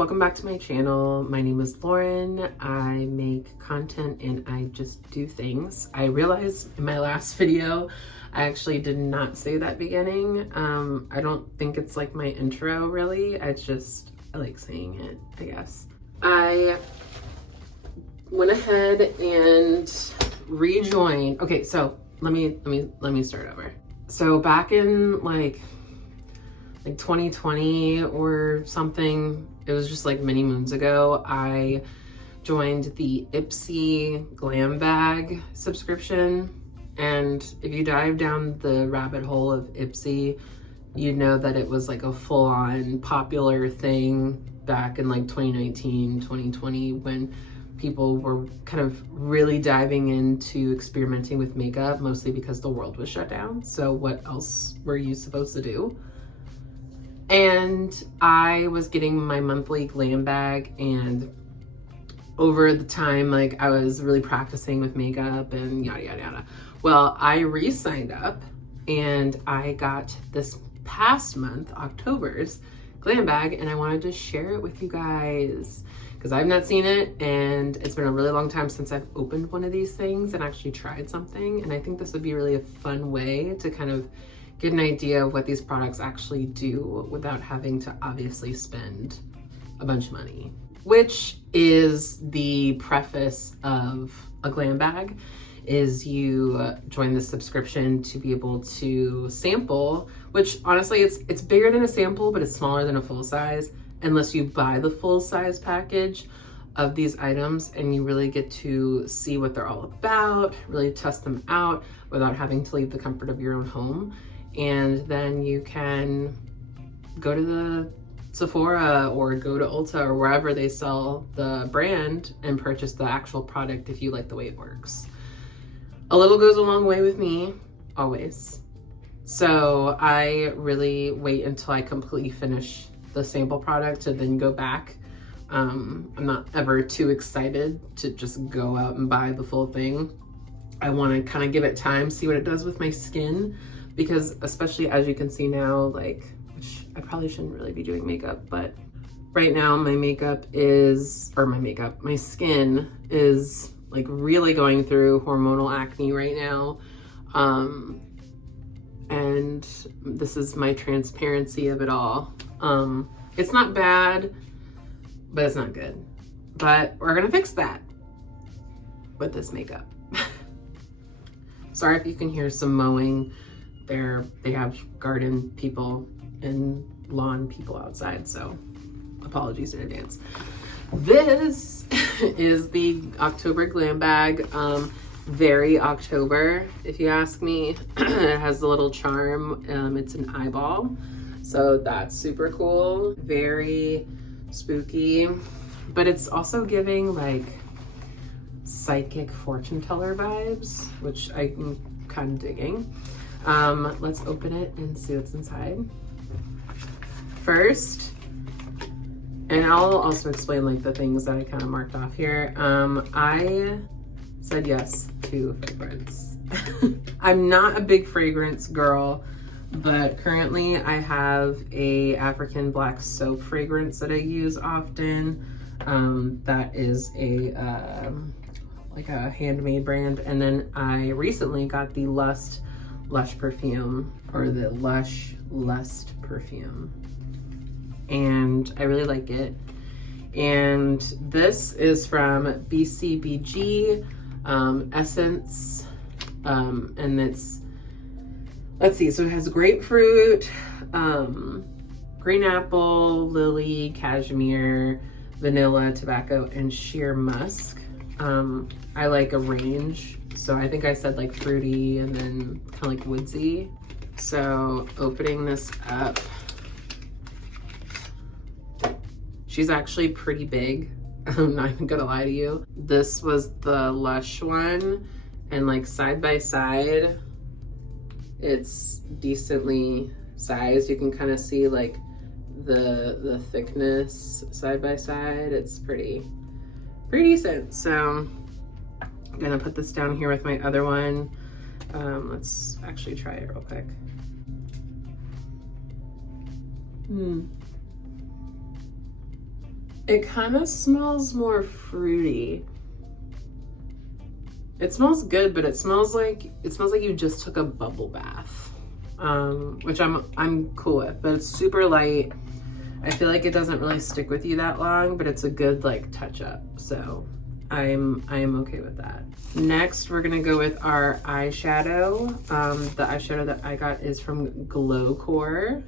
welcome back to my channel. My name is Lauren. I make content and I just do things. I realized in my last video I actually did not say that beginning. I don't think it's like my intro really. I like saying it, I guess. I went ahead and rejoined. Okay, so let me start over. So back in like 2020 or something, it was just like many moons ago, I joined the Ipsy Glam Bag subscription. And if you dive down the rabbit hole of Ipsy, you'd know that it was like a full-on popular thing back in like 2019, 2020, when people were kind of really diving into experimenting with makeup, mostly because the world was shut down. So what else were you supposed to do? And I was getting my monthly glam bag, and over the time, like I was really practicing with makeup and yada, yada, yada. Well, I re-signed up and I got this past month, October's glam bag, and I wanted to share it with you guys because I've not seen it and it's been a really long time since I've opened one of these things and actually tried something. And I think this would be really a fun way to kind of get an idea of what these products actually do without having to obviously spend a bunch of money, which is the preface of a glam bag, is you join the subscription to be able to sample, which honestly it's bigger than a sample, but it's smaller than a full size, unless you buy the full size package of these items, and you really get to see what they're all about, really test them out without having to leave the comfort of your own home. And then you can go to the Sephora or go to Ulta or wherever they sell the brand and purchase the actual product if you like the way it works. A little goes a long way with me, always. So I really wait until I completely finish the sample product to then go back. I'm not ever too excited to just go out and buy the full thing. I want to kind of give it time, see what it does with my skin, because especially as you can see now, like, which I probably shouldn't really be doing makeup, but right now my skin is like really going through hormonal acne right now. And this is my transparency of it all. It's not bad, but it's not good. But we're gonna fix that with this makeup. Sorry if you can hear some mowing. They have garden people and lawn people outside, so apologies in advance. This is the October Glam Bag. Very October, if you ask me. It has a little charm. It's an eyeball, so that's super cool. Very spooky, but it's also giving like psychic fortune teller vibes, which I'm kind of digging. Let's open it and see what's inside first. And I'll also explain like the things that I kind of marked off here. I said yes to fragrance. I'm not a big fragrance girl, but currently I have a African black soap fragrance that I use often. That is like a handmade brand. And then I recently got the Lush perfume, or the Lush Lust perfume, and I really like it. And this is from BCBG Essence, and it's, let's see, so it has grapefruit, green apple, lily, cashmere, vanilla, tobacco, and sheer musk. I like a range, so I think I said like fruity and then kind of like woodsy. So opening this up, she's actually pretty big. I'm not even gonna lie to you. This was the Lush one, and like side by side, it's decently sized. You can kind of see like the thickness side by side. It's pretty decent. So I'm gonna put this down here with my other one. Let's actually try it real quick. It kind of smells more fruity. It smells good, but it smells like you just took a bubble bath, which I'm cool with. But it's super light. I feel like it doesn't really stick with you that long, but it's a good like touch up. So I am okay with that. Next, we're gonna go with our eyeshadow. The eyeshadow that I got is from Glowcore.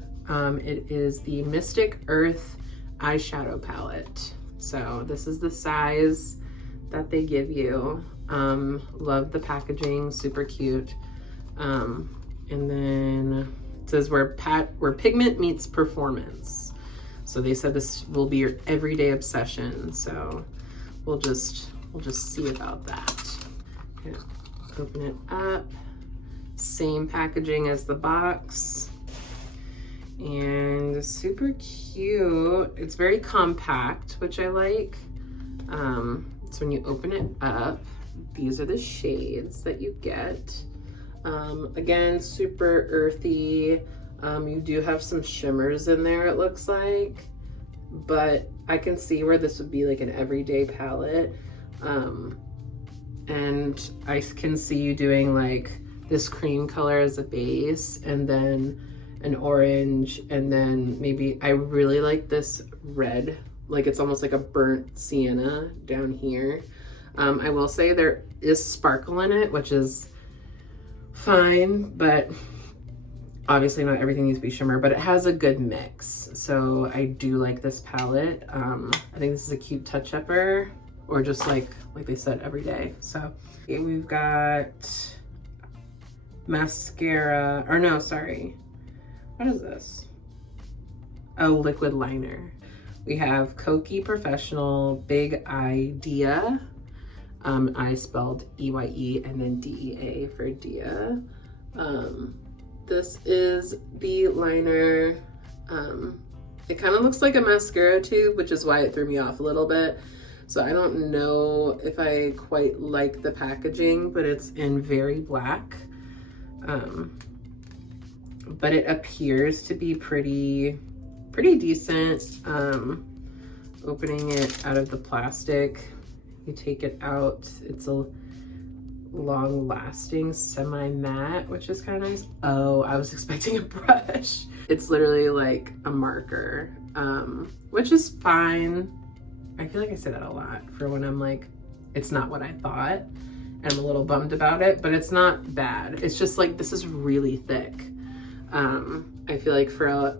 It is the Mystic Earth eyeshadow palette. So this is the size that they give you. Love the packaging, super cute. And then it says where pigment meets performance. So they said this will be your everyday obsession. So we'll just see about that. Okay, open it up. Same packaging as the box. And super cute. It's very compact, which I like. So when you open it up, these are the shades that you get. Again, super earthy. You do have some shimmers in there, it looks like, but I can see where this would be like an everyday palette. And I can see you doing like this cream color as a base, and then an orange, and then maybe, I really like this red, like it's almost like a burnt sienna down here. I will say there is sparkle in it, which is fine, but obviously not everything needs to be shimmer, but it has a good mix. So I do like this palette. I think this is a cute touch-upper, or just like they said, every day. So okay, we've got mascara, or no, sorry. What is this? Oh, liquid liner. We have Kokie Professional Big Idea. I spelled E-Y-E and then D-E-A for Dia. This is the liner. It kind of looks like a mascara tube, which is why it threw me off a little bit. So I don't know if I quite like the packaging, but it's in very black. But it appears to be pretty decent. Opening it out of the plastic, you take it out, it's a long-lasting semi-matte, which is kind of nice. Oh, I was expecting a brush. It's literally like a marker, which is fine. I feel like I say that a lot for when I'm like, it's not what I thought, and I'm a little bummed about it, but it's not bad. It's just like, this is really thick. I feel like for a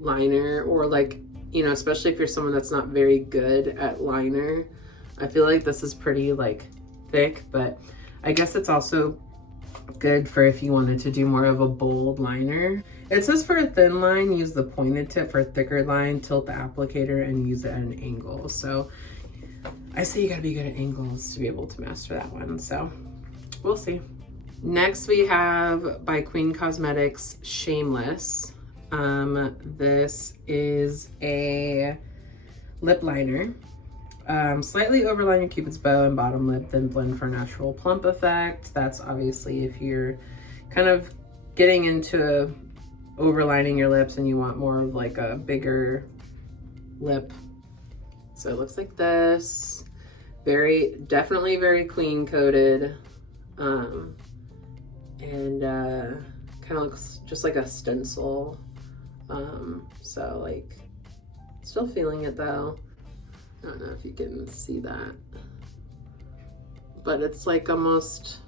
liner, or like, you know, especially if you're someone that's not very good at liner, I feel like this is pretty like thick, but I guess it's also good for if you wanted to do more of a bold liner. It says for a thin line, use the pointed tip. For a thicker line, tilt the applicator and use it at an angle. So I say you gotta be good at angles to be able to master that one. So we'll see. Next we have by Queen Cosmetics Shameless. This is a lip liner. Slightly overline your cupid's bow and bottom lip, then blend for a natural plump effect. That's obviously if you're kind of getting into overlining your lips and you want more of like a bigger lip. So it looks like this. Definitely very clean coated. And kind of looks just like a stencil. So like, still feeling it though. I don't know if you can see that, but it's like almost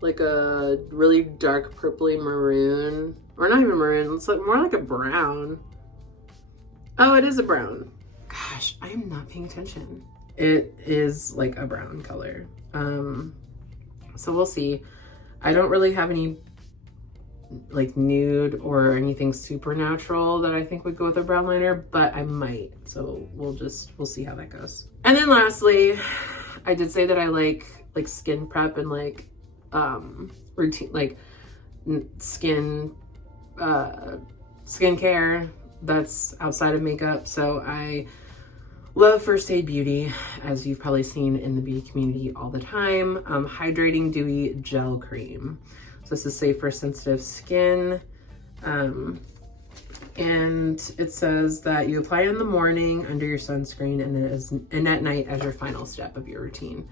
like a really dark purpley maroon, or not even maroon, it's like more like a brown. Oh, it is a brown. Gosh, I am not paying attention. It is like a brown color. So we'll see. I don't really have any like nude or anything supernatural that I think would go with a brown liner, but I might. So we'll see how that goes. And then lastly, I did say that I like skin prep and like routine, like skincare that's outside of makeup. So I love First Aid Beauty, as you've probably seen in the beauty community all the time. Hydrating Dewy Gel Cream. So this is safe for sensitive skin. And it says that you apply in the morning under your sunscreen and at night as your final step of your routine.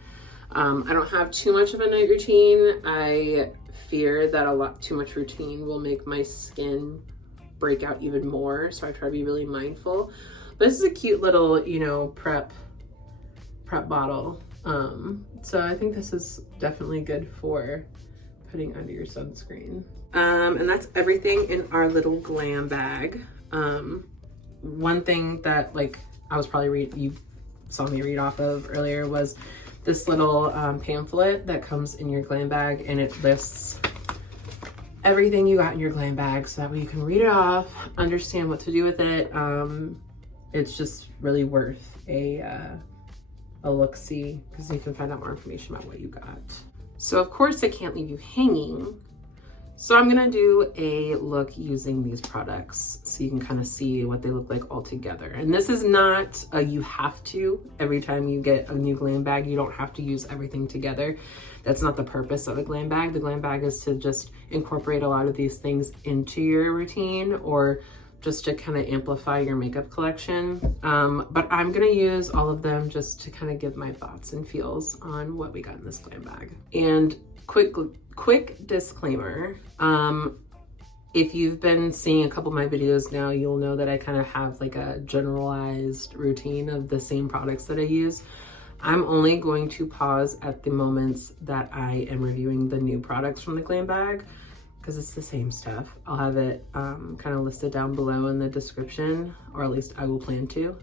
I don't have too much of a night routine. I fear that too much routine will make my skin break out even more. So I try to be really mindful. But this is a cute little, you know, prep bottle. So I think this is definitely good for putting under your sunscreen. And that's everything in our little glam bag. One thing that like I was probably you saw me read off of earlier was this little pamphlet that comes in your glam bag, and it lists everything you got in your glam bag so that way you can read it off, understand what to do with it. It's just really worth a look-see because you can find out more information about what you got. So of course I can't leave you hanging. So I'm gonna do a look using these products so you can kind of see what they look like all together. And this is not a you have to. Every time you get a new glam bag, you don't have to use everything together. That's not the purpose of a glam bag. The glam bag is to just incorporate a lot of these things into your routine or just to kind of amplify your makeup collection. But I'm gonna use all of them just to kind of give my thoughts and feels on what we got in this glam bag. And quick disclaimer, if you've been seeing a couple of my videos now, you'll know that I kind of have like a generalized routine of the same products that I use. I'm only going to pause at the moments that I am reviewing the new products from the glam bag because it's the same stuff. I'll have it kind of listed down below in the description, or at least I will plan to.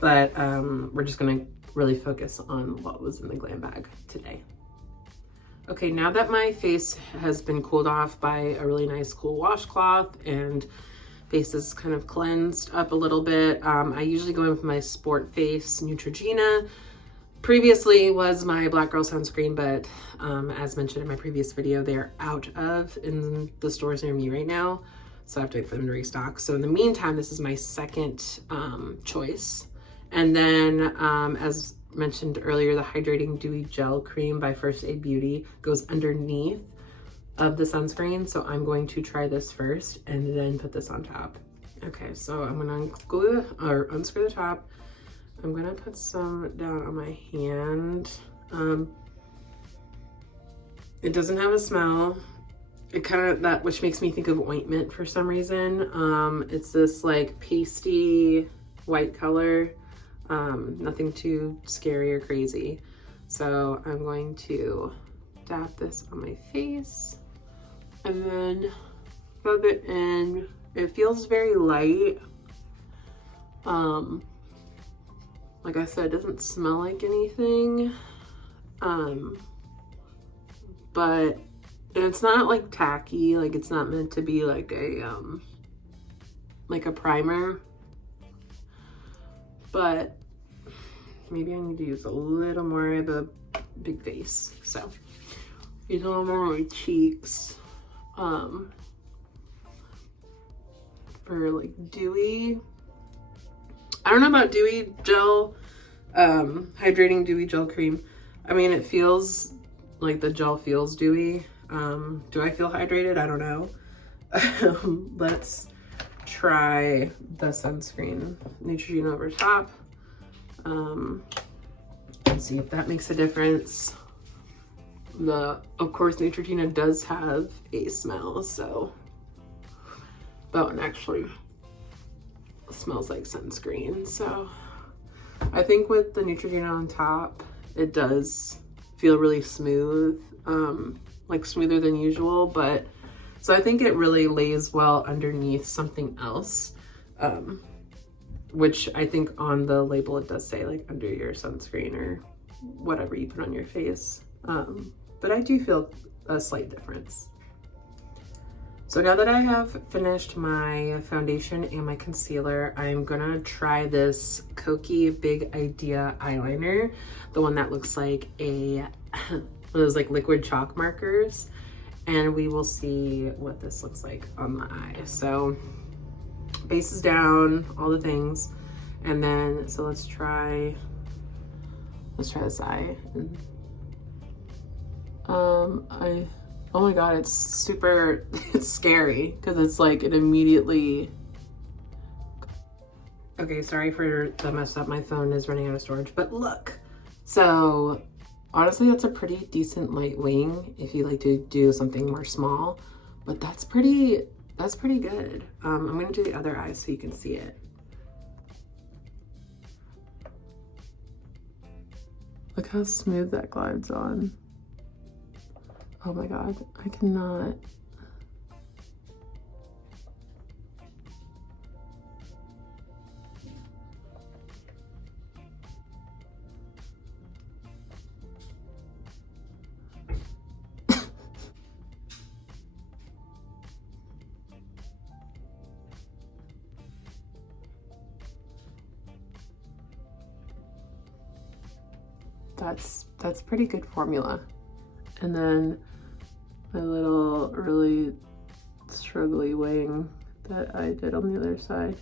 But we're just gonna really focus on what was in the glam bag today. Okay, now that my face has been cooled off by a really nice cool washcloth and face is kind of cleansed up a little bit, I usually go in with my Sport Face Neutrogena. Previously was my Black Girl sunscreen, but as mentioned in my previous video, they're out in the stores near me right now, so I have to wait for them to restock. So in the meantime, this is my second choice. And then as mentioned earlier, the Hydrating Dewy Gel Cream by First Aid Beauty goes underneath of the sunscreen. So I'm going to try this first and then put this on top. Okay, so I'm gonna unscrew the top. I'm gonna put some down on my hand. It doesn't have a smell. It kind of, which makes me think of ointment for some reason. It's this like pasty white color. Nothing too scary or crazy. So I'm going to dab this on my face and then rub it in. It feels very light. Like I said, it doesn't smell like anything. But it's not like tacky, like it's not meant to be like a primer. But maybe I need to use a little more of a big face. So use a little more on my cheeks. For like dewy. I don't know about dewy gel, hydrating dewy gel cream. I mean, it feels like the gel feels dewy. Do I feel hydrated? I don't know. Let's try the sunscreen Neutrogena over top and see if that makes a difference. Of course, Neutrogena does have a smell, so that one actually smells like sunscreen. So I think with the Neutrogena on top, it does feel really smooth, like smoother than usual, but so I think it really lays well underneath something else, which I think on the label it does say like under your sunscreen or whatever you put on your face. But I do feel a slight difference. So now that I have finished my foundation and my concealer, I'm gonna try this Kokie Big Idea eyeliner, the one that looks like one of those like liquid chalk markers, and we will see what this looks like on the eye. So base is down, all the things, and then so let's try this eye. Oh my God, it's super, it's scary because it's like it immediately. Okay, sorry for the mess up. My phone is running out of storage, but look. So honestly, that's a pretty decent light wing if you like to do something more small, but that's pretty good. I'm gonna do the other eye so you can see it. Look how smooth that glides on. Oh my God, I cannot. That's pretty good formula. And then my little really struggly wing that I did on the other side.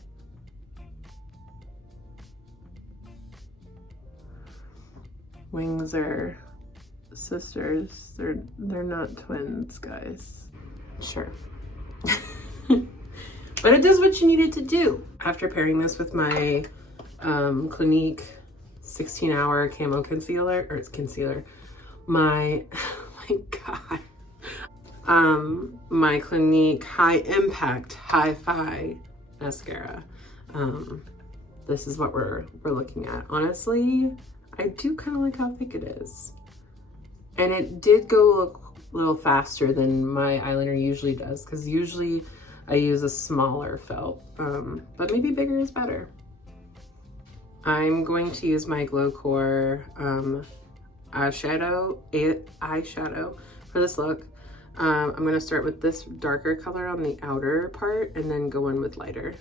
Wings are sisters. They're not twins, guys. Sure. But it does what you need it to do. After pairing this with my Clinique 16-hour camo concealer, or it's concealer, my, oh my God, my Clinique High Impact Hi-Fi mascara. This is what we're looking at. Honestly, I do kind of like how thick it is. And it did go a little faster than my eyeliner usually does, because usually I use a smaller felt, but maybe bigger is better. I'm going to use my Glow Core eyeshadow for this look. I'm going to start with this darker color on the outer part and then go in with lighter.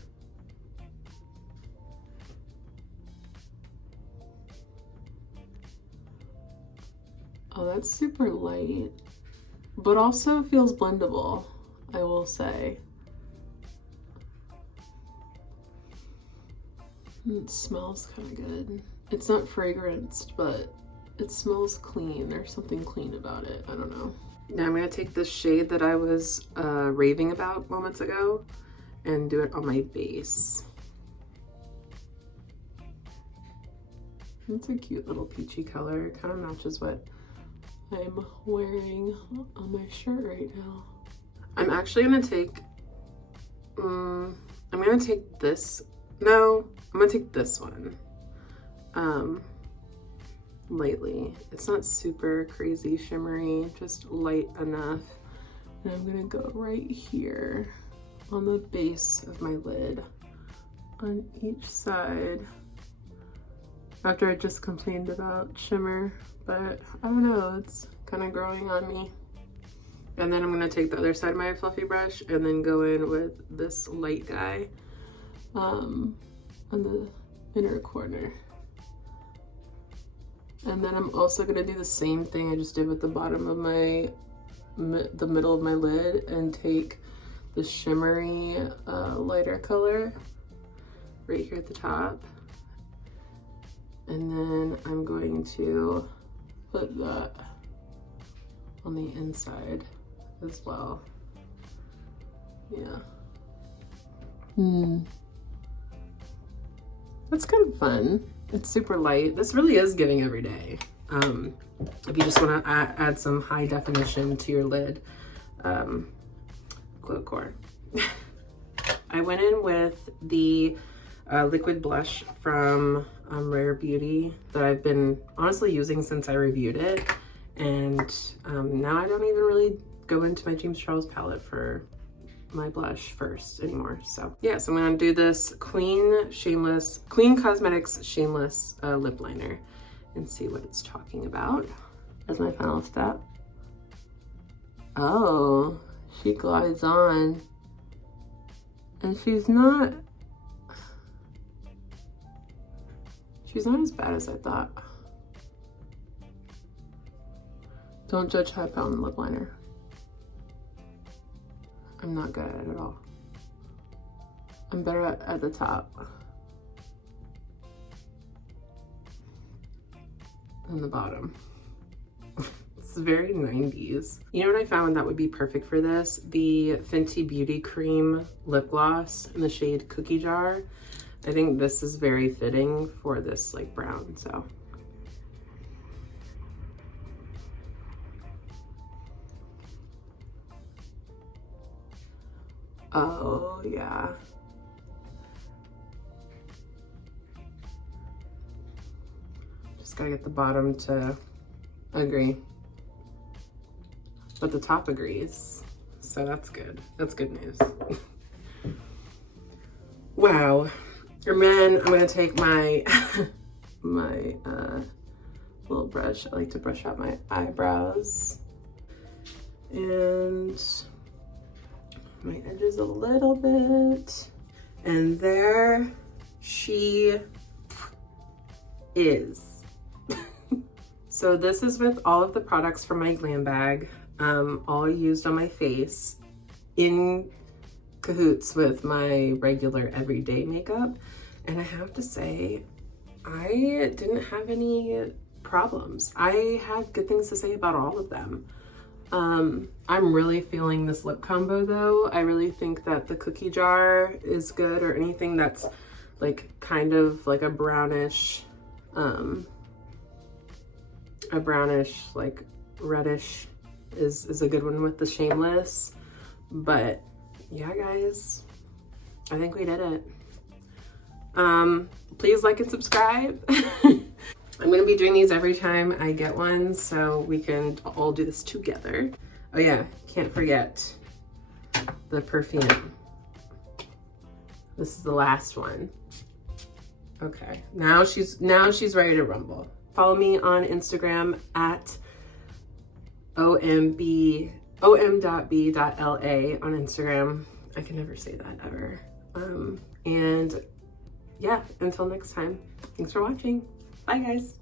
Oh, that's super light, but also feels blendable, I will say. It smells kind of good. It's not fragranced, but it smells clean. There's something clean about it. I don't know. Now I'm gonna take this shade that I was raving about moments ago and do it on my base. It's a cute little peachy color. It kind of matches what I'm wearing on my shirt right now. I'm actually gonna take, I'm gonna take this. No, I'm gonna take this one lightly. It's not super crazy shimmery, just light enough. And I'm gonna go right here on the base of my lid on each side. After I just complained about shimmer, but I don't know, it's kind of growing on me. And then I'm gonna take the other side of my fluffy brush and then go in with this light guy on the inner corner. And then I'm also gonna do the same thing I just did with the bottom of my, the middle of my lid, and take the shimmery lighter color right here at the top. And then I'm going to put that on the inside as well. Yeah. That's kind of fun. It's super light. This really is giving every day. If you just want to add some high definition to your lid, Glow Core. I went in with the liquid blush from Rare Beauty that I've been honestly using since I reviewed it. And now I don't even really go into my James Charles palette for my blush first anymore. So yeah, so I'm gonna do this Queen Cosmetics Shameless lip liner and see what it's talking about as my final step. Oh, she glides on, and she's not as bad as I thought. Don't judge how I found the lip liner. I'm not good at it at all. I'm better at the top than the bottom. It's very 90s. You know what I found that would be perfect for this? The Fenty Beauty Cream lip gloss in the shade Cookie Jar. I think this is very fitting for this like brown, so. Oh yeah. Just gotta get the bottom to agree. But the top agrees. So that's good. That's good news. Wow. And then I'm gonna take my my little brush. I like to brush out my eyebrows and my edges a little bit. And there she is. So this is with all of the products from my glam bag, all used on my face in cahoots with my regular everyday makeup. And I have to say, I didn't have any problems. I had good things to say about all of them. I'm really feeling this lip combo though. I really think that the Cookie Jar is good, or anything that's like kind of like a brownish like reddish is a good one with the Shameless. But yeah, guys, I think we did it. Please like and subscribe. I'm gonna be doing these every time I get one, so we can all do this together. Oh yeah, can't forget the perfume. This is the last one. Okay, now she's ready to rumble. Follow me on Instagram at om.b.la on Instagram. I can never say that ever. And yeah, until next time, thanks for watching. Bye guys.